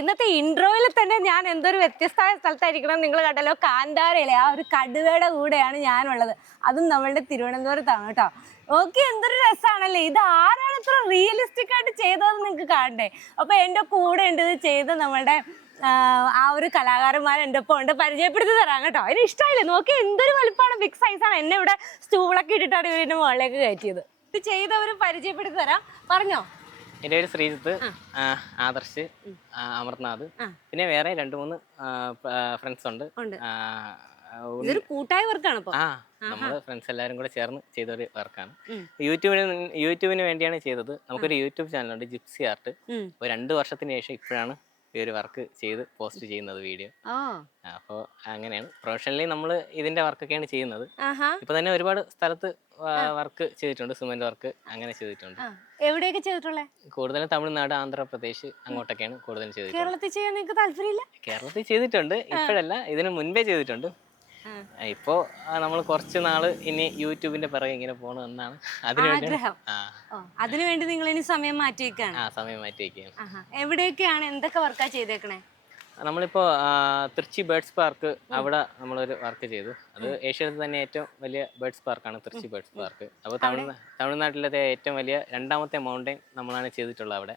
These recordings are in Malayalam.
ഇന്നത്തെ ഇൻട്രോയിൽ തന്നെ ഞാൻ എന്തൊരു വ്യത്യസ്തമായ സ്ഥലത്തായിരിക്കണം. നിങ്ങൾ കണ്ടല്ലോ, കാന്താരയിലെ ആ ഒരു കടുവയുടെ കൂടെയാണ് ഞാനുള്ളത്. അതും നമ്മളുടെ തിരുവനന്തപുരത്താണ് കേട്ടോ. ഓക്കെ, എന്തൊരു രസമാണല്ലേ. ഇത് ആരാണ് ഇത്ര റിയലിസ്റ്റിക് ആയിട്ട് ചെയ്തതെന്ന് നിങ്ങൾക്ക് കാണണ്ടേ. അപ്പൊ എൻ്റെ കൂടെ ഉണ്ട് ഇത് ചെയ്ത് നമ്മളുടെ ആ ഒരു കലാകാരന്മാർ എൻ്റെ ഒപ്പം ഉണ്ട്. പരിചയപ്പെടുത്തി തരാം കേട്ടോ. അതിന് ഇഷ്ടമായില്ലേ, നോക്കി എന്തൊരു വലുപ്പമാണ്, ബിഗ് സൈസാണ്. എന്നെ ഇവിടെ സ്റ്റൂളൊക്കെ ഇട്ടിട്ടാണ് ഇവരുടെ മുകളിലേക്ക് കയറ്റിയത്. ഇത് ചെയ്തവർ പരിചയപ്പെടുത്തി തരാം, പറഞ്ഞോ. എൻ്റെ പേര് ശ്രീജിത്ത്, ആദർശ്, അമർനാഥ്, പിന്നെ വേറെ 2-3 ഫ്രണ്ട്സ് ഉണ്ട്. ഇതൊരു കൂട്ടായ വർക്കാണ്. നമ്മള് ഫ്രണ്ട്സ് എല്ലാവരും കൂടെ ചേർന്ന് ചെയ്തൊരു വർക്കാണ്. യൂട്യൂബിന് വേണ്ടിയാണ് ചെയ്തത്. നമുക്കൊരു യൂട്യൂബ് ചാനലുണ്ട്, ജിപ്സി ആർട്ട്. 2 വർഷത്തിന് ശേഷം ഇപ്പോഴാണ് ഈ ഒരു വർക്ക് ചെയ്ത് പോസ്റ്റ് ചെയ്യുന്നത്, വീഡിയോ. അപ്പോൾ അങ്ങനെയാണ് പ്രൊഫഷണലി നമ്മൾ ഇതിന്റെ വർക്കൊക്കെയാണ് ചെയ്യുന്നത്. ഇപ്പൊ തന്നെ ഒരുപാട് സ്ഥലത്ത് വർക്ക് ചെയ്തിട്ടുണ്ട്, സിമന്റ് വർക്ക് അങ്ങനെ ചെയ്തിട്ടുണ്ട്. എവിടെയൊക്കെ ചെയ്തിട്ടുള്ളത്? കൂടുതലും തമിഴ്നാട്, ആന്ധ്രാപ്രദേശ് അങ്ങോട്ടൊക്കെയാണ് കൂടുതലും ചെയ്തിട്ടുള്ളത്. കേരളത്തിൽ ചെയ്യാൻ നിങ്ങൾക്ക് താല്പര്യമില്ല? കേരളത്തിൽ ചെയ്തിട്ടുണ്ട്, ഇപ്പോഴല്ല, ഇതിന് മുൻപേ ചെയ്തിട്ടുണ്ട്. ഇപ്പോ നമ്മൾ കുറച്ച് നാള് ഇനി യൂട്യൂബിന്റെ പിറകെ ഇങ്ങനെ പോകണം എന്നാണ് അതിനുവേണ്ടി നിങ്ങൾ ഇനി സമയം മാറ്റി വെക്കാണ്? സമയം മാറ്റി വെക്കുകയാണ്. എവിടെയൊക്കെയാണ്, എന്തൊക്കെ വർക്കാ ചെയ്തേക്കണേ? നമ്മളിപ്പോ തൃച്ചി ബേർഡ്സ് പാർക്ക്, അവിടെ നമ്മളൊരു വർക്ക് ചെയ്തു. അത് ഏഷ്യയിലത്തെ തന്നെ ഏറ്റവും വലിയ ബേർഡ്സ് പാർക്കാണ് തൃച്ചി ബേർഡ്സ് പാർക്ക്. അപ്പോൾ തമിഴ്നാട്ടിലത്തെ ഏറ്റവും വലിയ 2ാമത്തെ മൗണ്ടൈൻ നമ്മളാണ് ചെയ്തിട്ടുള്ളത് അവിടെ.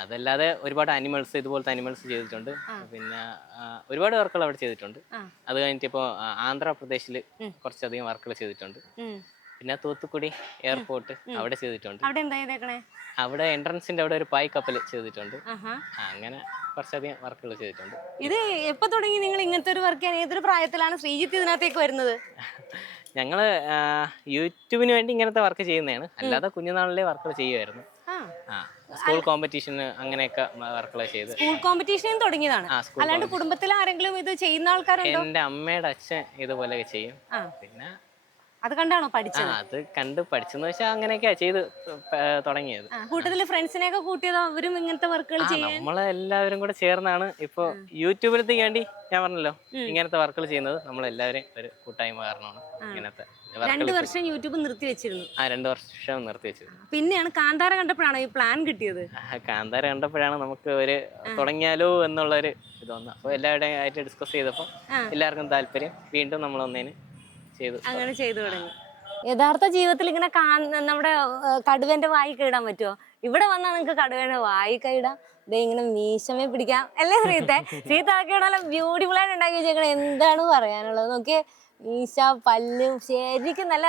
അതല്ലാതെ ഒരുപാട് അനിമൽസ്, ഇതുപോലത്തെ അനിമൽസ് ചെയ്തിട്ടുണ്ട്. പിന്നെ ഒരുപാട് വർക്കുകൾ അവിടെ ചെയ്തിട്ടുണ്ട്. അത് കഴിഞ്ഞിട്ട് ഇപ്പോൾ ആന്ധ്രാപ്രദേശിൽ കുറച്ചധികം വർക്കുകൾ ചെയ്തിട്ടുണ്ട്. പിന്നെ തൂത്തുക്കുടി എയർപോർട്ട് അവിടെ ചെയ്തിട്ടുണ്ട്. അവിടെ എൻട്രൻസിന്റെ അവിടെ ഒരു പായ് കപ്പൽ ചെയ്തിട്ടുണ്ട്. അങ്ങനെ കുറച്ചധികം വർക്കുകൾ ചെയ്തിട്ടുണ്ട്. ഇത് എപ്പോ തുടങ്ങി നിങ്ങൾ ഇങ്ങനത്തെ ഒരു വർക്ക്? ഏതൊരു പ്രായത്തിലാണ് ശ്രീജിത്ത് ഇതിനകത്തേക്ക് വരുന്നത്? ഞങ്ങള് യൂട്യൂബിന് വേണ്ടി ഇങ്ങനത്തെ വർക്ക് ചെയ്യുന്നതാണ്, അല്ലാതെ കുഞ്ഞുനാളിലെ വർക്കുകൾ ചെയ്യുമായിരുന്നു. സ്കൂൾ കോമ്പറ്റീഷന് അങ്ങനെയൊക്കെ വർക്കുകൾ ചെയ്ത്. സ്കൂൾ കോമ്പറ്റീഷനും തുടങ്ങിയതാണ്, അല്ലാണ്ട് കുടുംബത്തിൽ ആരെങ്കിലും ഇത് ചെയ്യുന്ന ആൾക്കാരുണ്ടോ? എന്റെ അമ്മയുടെ അച്ഛൻ ഇതുപോലെ ചെയ്യും. പിന്നെ അത് കണ്ടാണോ പഠിച്ചത്? അത് കണ്ട് പഠിച്ചെന്ന് വെച്ചാൽ അങ്ങനെയൊക്കെയാ ചെയ്ത് തുടങ്ങിയത്. കൂട്ടത്തില് ഫ്രണ്ട്സിനെയൊക്കെ കൂട്ടിയത് അവരും ഇങ്ങനത്തെ വർക്കുകൾ ചെയ്യാൻ? നമ്മളെല്ലാവരും കൂടെ ചേർന്നാണ് ഇപ്പൊ യൂട്യൂബിലത്തേക്ക് വേണ്ടി, ഞാൻ പറഞ്ഞല്ലോ, ഇങ്ങനത്തെ വർക്കുകൾ ചെയ്യുന്നത്. നമ്മളെല്ലാവരും ഒരു കൂട്ടായ്മ കാരണമാണ് ഇങ്ങനത്തെ. 2 വർഷം യൂട്യൂബ് നിർത്തി വെച്ചിരുന്നു? 2 വർഷം നിർത്തി വെച്ചിരുന്നു. പിന്നെയാണ് കാന്താര കണ്ടപ്പോഴാണോ ഈ പ്ലാൻ കിട്ടിയത്? കാന്താര കണ്ടപ്പോഴാണ് നമുക്ക് ഒരു തുടങ്ങിയാലോ എന്നുള്ളൊരു ഇത് വന്നത്. അപ്പൊ എല്ലാവരുടെയും ആയിട്ട് ഡിസ്കസ് ചെയ്തപ്പോൾ എല്ലാവർക്കും താല്പര്യം, വീണ്ടും നമ്മളൊന്നേന് അങ്ങനെ ചെയ്തു തുടങ്ങി. യഥാർത്ഥ ജീവിതത്തിൽ ഇങ്ങനെ നമ്മുടെ കടുവേന്റെ വായി കൈയിടാൻ പറ്റുമോ? ഇവിടെ വന്നാൽ നിങ്ങൾക്ക് കടുവേന്റെ വായി കൈയിടാം. ഇതേ ഇങ്ങനെ മീശമേ പിടിക്കാം അല്ലേ ശ്രീത്തെ? ശ്രീത്താക്കി നല്ല ബ്യൂട്ടിഫുൾ ആയിട്ട് ഉണ്ടാക്കി വെച്ചേക്കണം. എന്താണ് പറയാനുള്ളത്? നോക്കിയേ, മീശ, പല്ലും ശരിക്കും നല്ല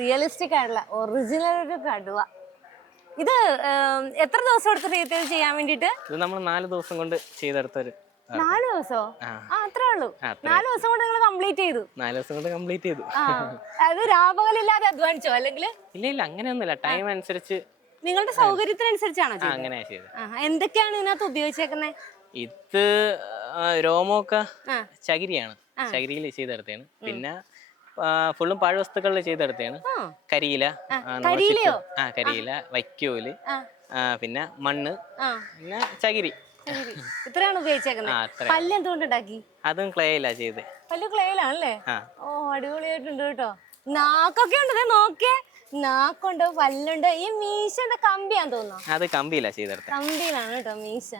റിയലിസ്റ്റിക് ആയിട്ടുള്ള ഒറിജിനൽ ഒരു കടുവ. ഇത് എത്ര ദിവസം എടുത്ത് ശ്രീത്തെ ചെയ്യാൻ വേണ്ടിട്ട്? ഇത് നമ്മൾ 4 ദിവസം കൊണ്ട് ചെയ്തെടുത്തൊരു. 4 ദിവസോ? അത്രേ ഉള്ളൂ? 4 ദിവസം കൊണ്ട് നിങ്ങൾ കംപ്ലീറ്റ് ചെയ്തു? 4 ദിവസം കൊണ്ട് കംപ്ലീറ്റ് ചെയ്തു. അത് രാപകലില്ലാതെ അധ്വാനിച്ചോ അല്ലെങ്കിൽ? ഇല്ല, അങ്ങനെയൊന്നുമില്ല. ടൈം അനുസരിച്ച്, നിങ്ങളുടെ സൗകര്യത്തിനനുസരിച്ചാണോ? അങ്ങനെയാ ചെയ്തത്. എന്തൊക്കെയാണ് ഇതിനകത്ത് ഉപയോഗിച്ചേക്കുന്നത്? ഇത് രോമമൊക്കെ ചകിരിയാണ്, ചകിരിയിൽ ചെയ്തെടുത്താണ്. പിന്നെ ഫുള്ളും പാഴ്വസ്തുക്കളിൽ ചെയ്തെടുത്താണ്. കരിയില, കരിയില, വൈക്കോല്, പിന്നെ മണ്ണ്, പിന്നെ ചകിരി, ഇത്രയാണ് ഉപയോഗിച്ചേക്കുന്നത്. പല്ല് എന്തുകൊണ്ട് ഉണ്ടാക്കി? അതും ക്ലേയിലാ ചെയ്തേ. പല്ല് ക്ലേയിലാണല്ലേ? ഓ, അടിപൊളിയായിട്ടുണ്ട് കേട്ടോ. നാക്കൊക്കെ ഉണ്ട്, നോക്കിയേ, നാക്കുണ്ട്, പല്ലുണ്ട്. ഈ മീശ എന്താ കമ്പിയാന്ന് തോന്നുന്നു? അത് കമ്പിയിലാ ചെയ്തെടുത്തത്. കമ്പിയിലാണ് കേട്ടോ മീശ.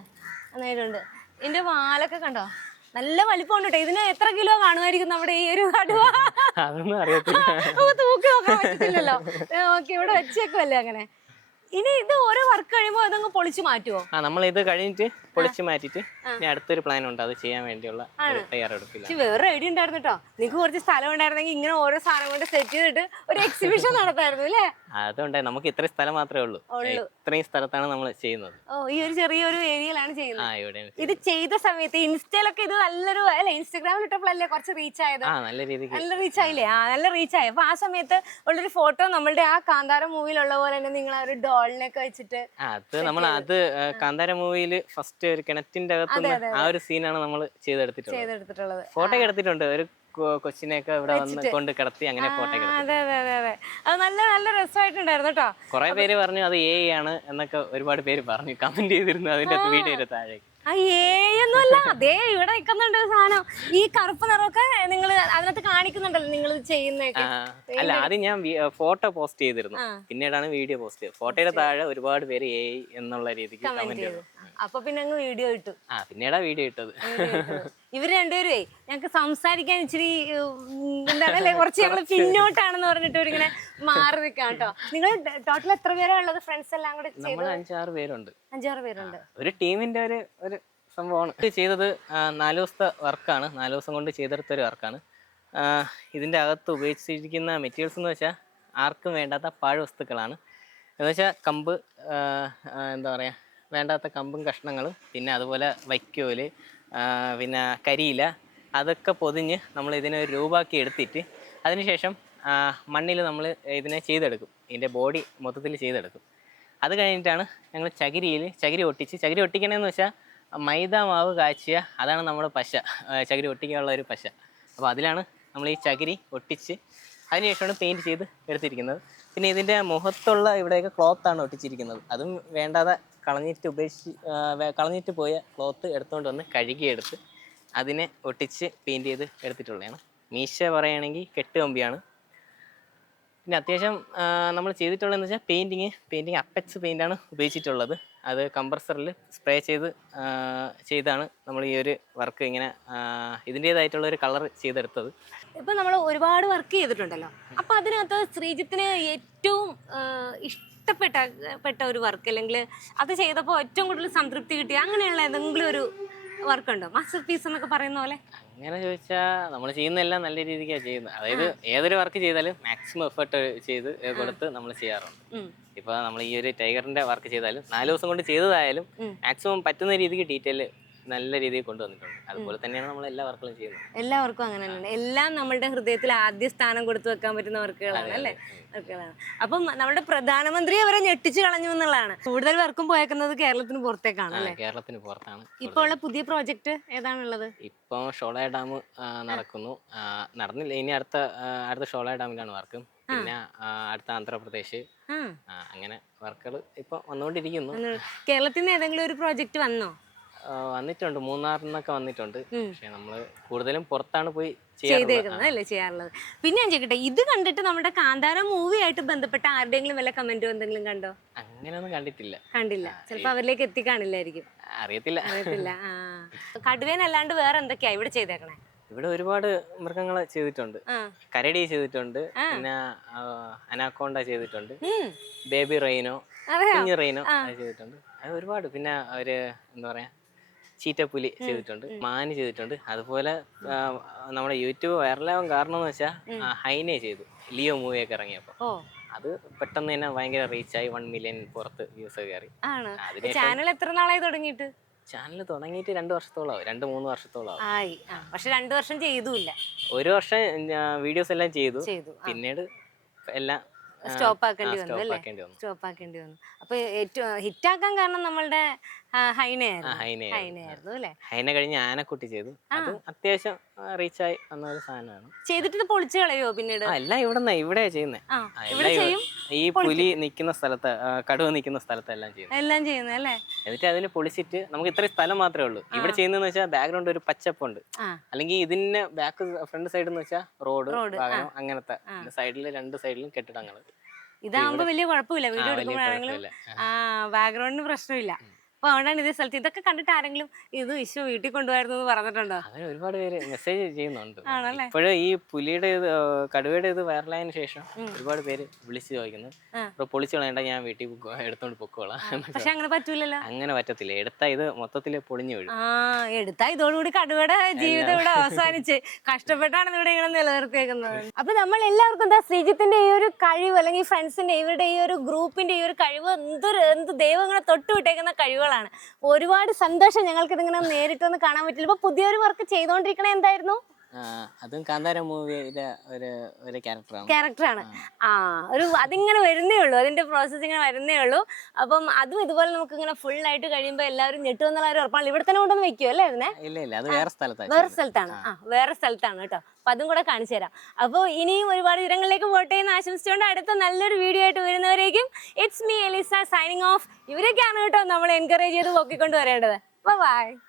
നന്നായിട്ടുണ്ട്. ഇതിന്റെ വാലൊക്കെ കണ്ടോ, നല്ല വലിപ്പമുണ്ട് കേട്ടോ. ഇതിന് എത്ര കിലോ കാണുമായിരിക്കും നമ്മുടെ ഈ ഒരു കടുവ? അതൊന്നും അറിയത്തില്ല, തൂക്കി നോക്കാൻ പറ്റത്തില്ലല്ലോ. ഓക്കെ, ഇവിടെ വെച്ചേക്കുമല്ലേ അങ്ങനെ. ഇനി ഇത് ഓരോ വർക്ക് കഴിയുമ്പോ അതങ്ങ് പൊളിച്ചു മാറ്റുമോ? നമ്മൾ ഇത് കഴിഞ്ഞിട്ട് പൊളിച്ചു മാറ്റിട്ട് അടുത്തൊരു പ്ലാൻ ഉണ്ട്, അത് ചെയ്യാൻ വേണ്ടിയുള്ള തയ്യാറെടുപ്പില്ല. വേറെ ഐഡിയ ഉണ്ടായിരുന്നു കേട്ടോ. നിങ്ങൾക്ക് കുറച്ച് സ്ഥലം ഉണ്ടായിരുന്നെങ്കിൽ ഇങ്ങനെ ഓരോ സാധനം കൊണ്ട് സെറ്റ് ചെയ്തിട്ട് ഒരു എക്സിബിഷൻ നടത്തായിരുന്നു അല്ലേ? അതുകൊണ്ടായി, നമുക്ക് ഇത്രയും സ്ഥലം മാത്രമേ ഉള്ളൂ. ഇത്രയും സ്ഥലത്താണ് നമ്മൾ ചെയ്യുന്നത്. ഈ ഒരു ചെറിയൊരു ഏരിയയിലാണ് ചെയ്യുന്നത്. ഇത് ചെയ്ത സമയത്ത് ഇൻസ്റ്റയിലൊക്കെ ഇത് നല്ലൊരു അല്ലെ, ഇൻസ്റ്റാഗ്രാമിൽ ഇട്ടപ്പോഴല്ലേ കുറച്ച് റീച്ച് ആയത്? നല്ല രീതിക്ക് നല്ല റീച്ച് ആയില്ലേ? നല്ല റീച്ച് ആയി. അപ്പൊ ആ സമയത്ത് ഉള്ളൊരു ഫോട്ടോ നമ്മളുടെ ആ കാന്താര മൂവിയിലുള്ള പോലെ തന്നെ നിങ്ങൾ ആ ഒരു ഡോളിനൊക്കെ വെച്ചിട്ട്, അത് നമ്മൾ കാന്താര മൂവിയില് ഫസ്റ്റ് ഒരു കിണറ്റിന്റെ അകത്ത് ആ ഒരു സീനാണ് നമ്മൾ ചെയ്തെടുത്തിട്ടുള്ളത്. ഫോട്ടോ എടുത്തിട്ടുണ്ട്, ഒരു കൊച്ചിനെയൊക്കെ ഇവിടെ വന്ന് കൊണ്ട് കിടത്തി അങ്ങനെ ഫോട്ടോ എടുത്തു. അതെ അതെ അതെ അതെ, അത് നല്ല നല്ല രസമായിട്ടുണ്ടായിരുന്നു കേട്ടോ. കുറെ പേര് പറഞ്ഞു അത് AI ആണ് എന്നൊക്കെ ഒരുപാട് പേര് പറഞ്ഞു, കമന്റ് ചെയ്തിരുന്നു അതിന്റെ വീഡിയോയുടെ താഴേക്ക്. ആ ഒന്നുമല്ല, അതേ ഇവിടെ നിൽക്കുന്നുണ്ട് ഒരു സാധനം. ഈ കറുപ്പ് നിറമൊക്കെ നിങ്ങൾ അതിനകത്ത് കാണിക്കുന്നുണ്ടല്ലോ നിങ്ങൾ ചെയ്യുന്നതൊക്കെ. അല്ല, ആദ്യം ഞാൻ ഫോട്ടോ പോസ്റ്റ് ചെയ്തിരുന്നു, പിന്നീടാണ് വീഡിയോ പോസ്റ്റ് ചെയ്തത്. ഫോട്ടോയുടെ താഴെ ഒരുപാട് പേര് എന്നുള്ള രീതിക്ക് കമന്റ് ചെയ്തു. അപ്പൊ പിന്നെ അങ്ങ് വീഡിയോ ഇട്ടു. പിന്നീടാ വീഡിയോ ഇട്ടത്. ഇവര് രണ്ടുപേരുവേ ഞങ്ങക്ക് സംസാരിക്കാൻ ഇച്ചിരി എന്താണല്ലേ കുറച്ച് ഞങ്ങള് പിന്നോട്ടാണെന്ന് പറഞ്ഞിട്ട് ഇവരിങ്ങനെ മാറി നിൽക്കാം കേട്ടോ. നിങ്ങൾ ടോട്ടൽ എത്ര പേരാ ഉള്ളത് ഫ്രണ്ട്സ് എല്ലാം കൂടെ? നമ്മൾ 5-6 പേരുണ്ട്. 5-6 പേരുണ്ട്. ഒരു ടീമിന്റെ ഒരു സംഭവമാണ് ചെയ്തത്. 4 ദിവസത്തെ വർക്കാണ്, 4 ദിവസം കൊണ്ട് ചെയ്തെടുത്തൊരു വർക്കാണ്. ഇതിന്റെ അകത്ത് ഉപയോഗിച്ചിരിക്കുന്ന മെറ്റീരിയൽസ് എന്ന് വെച്ചാൽ ആർക്കും വേണ്ടാത്ത പാഴ്വസ്തുക്കളാണ്. എന്ന് വെച്ചാൽ കമ്പ്, എന്താ പറയുക, വേണ്ടാത്ത കമ്പും കഷ്ണങ്ങളും, പിന്നെ അതുപോലെ വൈക്കോല്, പിന്നെ കരിയില, അതൊക്കെ പൊതിഞ്ഞ് നമ്മൾ ഇതിനെ ഒരു രൂപമാക്കി എടുത്തിട്ട് അതിനുശേഷം മണ്ണിൽ നമ്മൾ ഇതിനെ ചെയ്തെടുക്കും. ഇതിൻ്റെ ബോഡി മൊത്തത്തിൽ ചെയ്തെടുക്കും. അത് കഴിഞ്ഞിട്ടാണ് ഞങ്ങൾ ചകിരി ഒട്ടിക്കണമെന്ന് വെച്ചാൽ മൈദ മാവ് കാച്ചിയ, അതാണ് നമ്മുടെ പശ, ചകിരി ഒട്ടിക്കാനുള്ള ഒരു പശ. അപ്പോൾ അതിലാണ് നമ്മൾ ഈ ചകിരി ഒട്ടിച്ച് അതിനുശേഷമാണ് പെയിൻറ്റ് ചെയ്ത് എടുത്തിരിക്കുന്നത്. പിന്നെ ഇതിൻ്റെ മുഖത്തുള്ള ഇവിടെയൊക്കെ ക്ലോത്താണ് ഒട്ടിച്ചിരിക്കുന്നത്. അതും വേണ്ടാതെ കളഞ്ഞിട്ട് പോയ ക്ലോത്ത് എടുത്തുകൊണ്ട് വന്ന് കഴുകിയെടുത്ത് അതിനെ ഒട്ടിച്ച് പെയിൻറ്റ് ചെയ്ത് എടുത്തിട്ടുള്ളതാണ്. മീശ പറയുകയാണെങ്കിൽ കെട്ടുകമ്പിയാണ്. പിന്നെ അത്യാവശ്യം നമ്മൾ ചെയ്തിട്ടുള്ളതെന്ന് വെച്ചാൽ പെയിൻറ്റിങ് അപ്പെക്സ് പെയിൻ്റാണ് ഉപയോഗിച്ചിട്ടുള്ളത്. അത് കംപ്രസറിൽ സ്പ്രേ ചെയ്താണ് നമ്മൾ ഈ ഒരു വർക്ക് ഇങ്ങനെ ഇതിൻ്റേതായിട്ടുള്ള ഒരു കളർ ചെയ്തെടുത്തത്. ഇപ്പം നമ്മൾ ഒരുപാട് വർക്ക് ചെയ്തിട്ടുണ്ടല്ലോ, അപ്പം അതിനകത്ത് ശ്രീജിത്തിന് ഏറ്റവും ഇഷ്ടപ്പെട്ട ഒരു വർക്ക്, അല്ലെങ്കിൽ അത് ചെയ്തപ്പോൾ ഏറ്റവും കൂടുതൽ സംതൃപ്തി കിട്ടിയ അങ്ങനെയുള്ള ഏതെങ്കിലും ഒരു വർക്കുണ്ടോ? മാസ്റ്റർ പീസ് എന്നൊക്കെ പറയുന്ന പോലെ. അങ്ങനെ ചോദിച്ചാൽ നമ്മൾ ചെയ്യുന്നതെല്ലാം നല്ല രീതിക്കാണ് ചെയ്യുന്നത്. അതായത് ഏതൊരു വർക്ക് ചെയ്താലും മാക്സിമം എഫേർട്ട് ചെയ്ത് കൊടുത്ത് നമ്മൾ ചെയ്യാറുണ്ട്. ഇപ്പൊ നമ്മൾ ഈ ഒരു ടൈഗറിന്റെ വർക്ക് ചെയ്താലും 4 ദിവസം കൊണ്ട് ചെയ്തതായാലും മാക്സിമം പറ്റുന്ന രീതിക്ക് ഡീറ്റെയിൽ നല്ല രീതിയിൽ കൊണ്ടുവന്നിട്ടുണ്ട്. അതുപോലെ തന്നെയാണ് നമ്മൾ എല്ലാ വർക്കുകളും ചെയ്യുന്നത്. എല്ലാ വർക്കും അങ്ങനെ തന്നെയാണ്. എല്ലാം നമ്മളുടെ ഹൃദയത്തിൽ ആദ്യ സ്ഥാനം കൊടുത്തു വെക്കാൻ പറ്റുന്ന വർക്കുകളാണ് അല്ലേ? വർക്കുകളാണ്. അപ്പം നമ്മുടെ പ്രധാനമന്ത്രി അവരെ ഞെട്ടിച്ചു കളഞ്ഞു എന്നുള്ളതാണ്. കൂടുതൽ വർക്കും പോയേക്കുന്നത് കേരളത്തിന് പുറത്തേക്കാണ് അല്ലേ? കേരളത്തിന് പുറത്താണ്. ഇപ്പോൾ ഉള്ള പുതിയ പ്രോജക്റ്റ് ഏതാണുള്ളത്? ഇപ്പൊ ഷോള ഡാം നടന്നില്ല. ഇനി അടുത്ത ഷോള ഡാമിലാണ് വർക്ക്. പിന്നെ അടുത്ത ആന്ധ്രാപ്രദേശ്, അങ്ങനെ വർക്കുകൾ ഇപ്പൊ വന്നുകൊണ്ടിരിക്കുന്നു. കേരളത്തിൽ നിന്ന് ഏതെങ്കിലും ഒരു പ്രോജക്റ്റ് വന്നിട്ടുണ്ട്, മൂന്നാറിനൊക്കെ വന്നിട്ടുണ്ട്. പക്ഷെ നമ്മള് കൂടുതലും പുറത്താണ് പോയി ചെയ്തേക്കുന്നത് അല്ലേ ചെയ്യാറുള്ളത്. പിന്നെ ഞാൻ ചോദിക്കട്ടെ, ഇത് കണ്ടിട്ട് നമ്മുടെ കാന്താര മൂവി ആയിട്ട് ബന്ധപ്പെട്ട ആരുടെയെങ്കിലും വല്ല കമന്റോ എന്തെങ്കിലും കണ്ടോ? അങ്ങനെയൊന്നും കണ്ടില്ല. ചിലപ്പോ അവരിലേക്ക് എത്തിക്കാണില്ലായിരിക്കും, അറിയത്തില്ല. കടുവേനല്ലാണ്ട് വേറെ എന്തൊക്കെയാ ഇവിടെ ചെയ്തേക്കണേ? ഇവിടെ ഒരുപാട് മൃഗങ്ങളെ ചെയ്തിട്ടുണ്ട്. കരടി ചെയ്തിട്ടുണ്ട്, പിന്നെ അനാക്കോണ്ട ചെയ്തിട്ടുണ്ട്, ബേബി റൈനോ, കുഞ്ഞു റൈനോ ചെയ്തിട്ടുണ്ട്. അത് ഒരുപാട്. പിന്നെ എന്താ പറയാ, ചീറ്റപ്പുലി ചെയ്തിട്ടുണ്ട്, മാന് ചെയ്തിട്ടുണ്ട്. അതുപോലെ നമ്മുടെ യൂട്യൂബ് വൈറലാവാൻ കാരണം എന്ന് വെച്ചാൽ ഹൈനെ ചെയ്തു. ലിയോ മൂവിയൊക്കെ ഇറങ്ങിയപ്പോ അത് പെട്ടെന്ന് തന്നെ ഭയങ്കര റീച്ചായി. 1 മില്യൺ പുറത്ത് വ്യൂസ് കയറി. ചാനൽ എത്ര നാളായി തുടങ്ങിയിട്ട്? ചാനൽ തുടങ്ങിയിട്ട് 2 വർഷത്തോളാവും, 2-3 വർഷത്തോളാവും ആയി. പക്ഷെ 2 വർഷം ചെയ്തുമില്ല. 1 വർഷം വീഡിയോസ് എല്ലാം ചെയ്തു. പിന്നീട് എല്ലാം സ്റ്റോപ്പ് ആക്കേണ്ടി വന്നു. അപ്പൊ ഏറ്റവും ഹിറ്റാക്കാൻ കാരണം നമ്മളുടെ ഹൈനയായിരുന്നു അല്ലേ? ഹൈന കഴിഞ്ഞ് ആനക്കുട്ടി ചെയ്തു. അത് അത്യാവശ്യം റീച്ചായി വന്ന ഒരു സാധനമാണ്. ചെയ്തിട്ട് പൊളിച്ചു കളയോ പിന്നീട്? എല്ലാം ഇവിടെ ചെയ്യുന്നേ. ഈ പുലി നിൽക്കുന്ന സ്ഥലത്ത്, കടുവ നിൽക്കുന്ന സ്ഥലത്ത് എല്ലാം ചെയ്യുന്നത് അല്ലേ? എന്നിട്ട് അതിൽ പൊളിച്ചിട്ട് നമുക്ക് ഇത്രയും സ്ഥലം മാത്രമേ ഉള്ളൂ. ഇവിടെ ചെയ്യുന്നതെന്ന് വെച്ചാൽ ബാക്ക്ഗ്രൗണ്ട് ഒരു പച്ചപ്പുണ്ട്, അല്ലെങ്കിൽ ഇതിന്റെ ഫ്രണ്ട് സൈഡ് എന്ന് വെച്ചാൽ റോഡ് ഭാഗം, അങ്ങനത്തെ സൈഡില് 2 സൈഡിലും കെട്ടിടങ്ങൾ. ഇതാകുമ്പോ വലിയ കുഴപ്പമില്ല, വീഡിയോ എടുക്കുമ്പോഴാണെങ്കിലും ബാക്ക്ഗ്രൗണ്ടിന് പ്രശ്നമില്ല. അപ്പൊ അതുകൊണ്ടാണ് ഇതേ സ്ഥലത്ത്. ഇതൊക്കെ കണ്ടിട്ട് ആരെങ്കിലും ഇത് ഇഷ്യൂ വീട്ടിൽ കൊണ്ടുപോയിരുന്നു എന്ന് പറഞ്ഞിട്ടുണ്ടോ? അങ്ങനെ ഒരുപാട് പേര് മെസ്സേജ് ചെയ്യുന്നുണ്ട്. ഇപ്പോഴും ഈ പുലിയുടെ കടുവയുടെ ഇത് വൈറലായതിനു ശേഷം ഒരുപാട് പേര് വിളിച്ചു ചോദിക്കുന്നു, ഇപ്പൊ പൊളിച്ചു കളയണ്ട, ഞാൻ വീട്ടിൽ എടുത്തോണ്ട് പൊക്കോളാം. പക്ഷെ അങ്ങനെ പറ്റൂലല്ലോ. അങ്ങനെ പറ്റത്തില്ല. എടുത്താ ഇത് മൊത്തത്തില് പൊളിഞ്ഞു വീഴും. എടുത്താ ഇതോടുകൂടി കടുവയുടെ ജീവിതം ഇവിടെ അവസാനിച്ച് കഷ്ടപ്പെട്ടാണ് ഇവിടെ ഇങ്ങനെ നിലനിർത്തിയേക്കുന്നത്. അപ്പൊ നമ്മൾ എല്ലാവർക്കും എന്താ ശ്രീജിത്തിന്റെ ഈ ഒരു കഴിവ്, അല്ലെങ്കിൽ ഫ്രണ്ട്സിന്റെ ഇവരുടെ ഈ ഒരു ഗ്രൂപ്പിന്റെ ഈ ഒരു കഴിവ് എന്ത് ദൈവങ്ങളെ തൊട്ടുവിട്ടേക്കുന്ന കഴിവുകൾ. ഒരുപാട് സന്തോഷം ഞങ്ങൾക്ക് ഇതിങ്ങനെ നേരിട്ടൊന്ന് കാണാൻ പറ്റില്ല. ഇപ്പൊ പുതിയൊരു വർക്ക് ചെയ്തോണ്ടിരിക്കണേ എന്തായിരുന്നു? അതും കാന്താര മൂവിയിലെ ഒരു ക്യാരക്ടറാണ്. അതിങ്ങനെ വരുന്നേ ഉള്ളൂ, അതിന്റെ പ്രോസസ് ഇങ്ങനെ വരുന്നേ ഉള്ളൂ. അപ്പം അതും ഇതുപോലെ നമുക്ക് ഇങ്ങനെ ഫുൾ ആയിട്ട് കഴിയുമ്പോൾ എല്ലാവരും ഞെട്ടുമെന്നുള്ള ഒരു ഉറപ്പാണ്. ഇവിടെ തന്നെ കൊണ്ടൊന്ന് വെക്കുമോ അല്ലേ? അതിനെ വേറെ സ്ഥലത്താണ് കേട്ടോ. അപ്പൊ അതും കൂടെ കാണിച്ചു തരാം. അപ്പോൾ ഇനിയും ഒരുപാട് ഇടങ്ങളിലേക്ക് പോട്ടെ എന്ന് ആശംസിച്ചുകൊണ്ട് അടുത്ത നല്ലൊരു വീഡിയോ ആയിട്ട് വരുന്നവരേക്കും it's me Eliza signing off. ഇവരൊക്കെയാണ് കേട്ടോ നമ്മൾ എൻകറേജ് ചെയ്ത് പൊക്കിക്കൊണ്ട് വരേണ്ടത്. ബൈ.